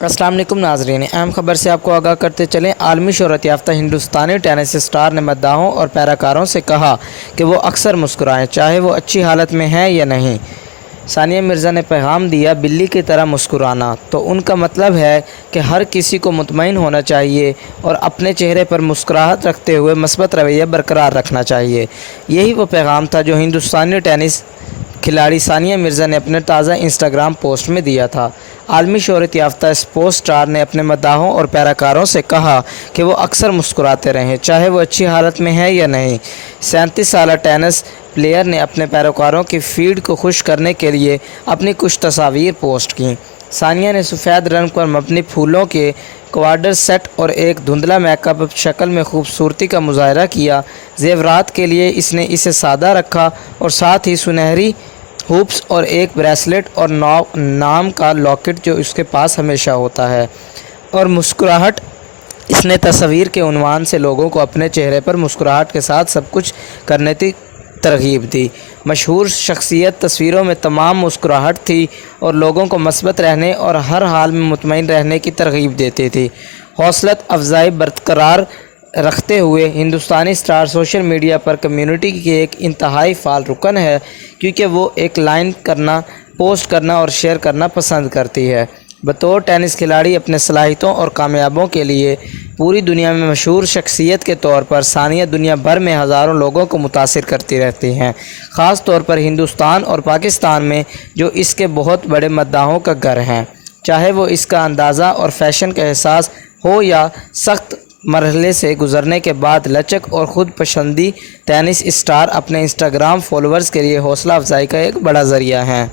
अस्सलाम वालेकुम नाज़रीन, अहम खबर से आपको आगाह करते चलें। आलमी शोहरत याफ्ता हिंदुस्तानी टेनिस स्टार ने मद्दाहों और पैराकारों से कहा कि वो अक्सर मुस्कुराएं, चाहे वो अच्छी हालत में हैं या नहीं। सानिया मिर्ज़ा ने पैगाम दिया, बिल्ली की तरह मुस्कुराना। तो उनका मतलब है कि हर किसी को मुतमईन होना चाहिए और अपने चेहरे पर मुस्कुराहट रखते हुए मस्बत रवैया बरकरार रखना चाहिए। यही वो पैगाम था जो हिंदुस्तानी टेनिस खिलाड़ी सानिया मिर्ज़ा ने अपने ताज़ा इंस्टाग्राम पोस्ट में दिया था। आलमी शोहरत याफ्ता स्पोर्ट्स स्टार ने अपने मद्दाहों और पैराकारों से कहा कि वो अक्सर मुस्कुराते रहें, चाहे वो अच्छी हालत में है या नहीं। 37 साला टेनिस प्लेयर ने अपने पैरोकारों की फीड को खुश करने के लिए अपनी कुछ तस्वीर पोस्ट की। सानिया ने सफ़ेद रंग पर मबनी फूलों के क्वार्टर सेट और एक धुंधला मेकअप शक्ल में खूबसूरती का मुजाहरा किया। ज़ेवरात के लिए इसने इसे सादा रखा और साथ ही सुनहरी हुप्स और एक ब्रेसलेट और नाम का लॉकेट जो उसके पास हमेशा होता है, और मुस्कुराहट। इसने तस्वीर के उन्वान से लोगों को अपने चेहरे पर मुस्कुराहट के साथ सब कुछ करने की तरगीब दी। मशहूर शख्सियत तस्वीरों में तमाम मुस्कुराहट थी और लोगों को मस्बत रहने और हर हाल में मुतमईन रहने की तरगीब देती थी। हौसलत अफजाई बरकरार रखते हुए हिंदुस्तानी स्टार सोशल मीडिया पर कम्युनिटी की एक इंतहाई फ़ाल रुकन है, क्योंकि वो एक लाइन करना, पोस्ट करना और शेयर करना पसंद करती है। बतौर टेनिस खिलाड़ी अपने सलाहियतों और कामयाबों के लिए पूरी दुनिया में मशहूर शख्सियत के तौर पर सानिया दुनिया भर में हज़ारों लोगों को मुतासिर करती रहती हैं, ख़ास तौर पर हिंदुस्तान और पाकिस्तान में जो इसके बहुत बड़े मद्दाहों का घर हैं। चाहे वो इसका अंदाज़ा और फैशन का एहसास हो या सख्त मरहले से गुजरने के बाद लचक और ख़ुद पसंदी, टेनिस स्टार अपने इंस्टाग्राम फॉलोअर्स के लिए हौसला अफजाई का एक बड़ा ज़रिया हैं।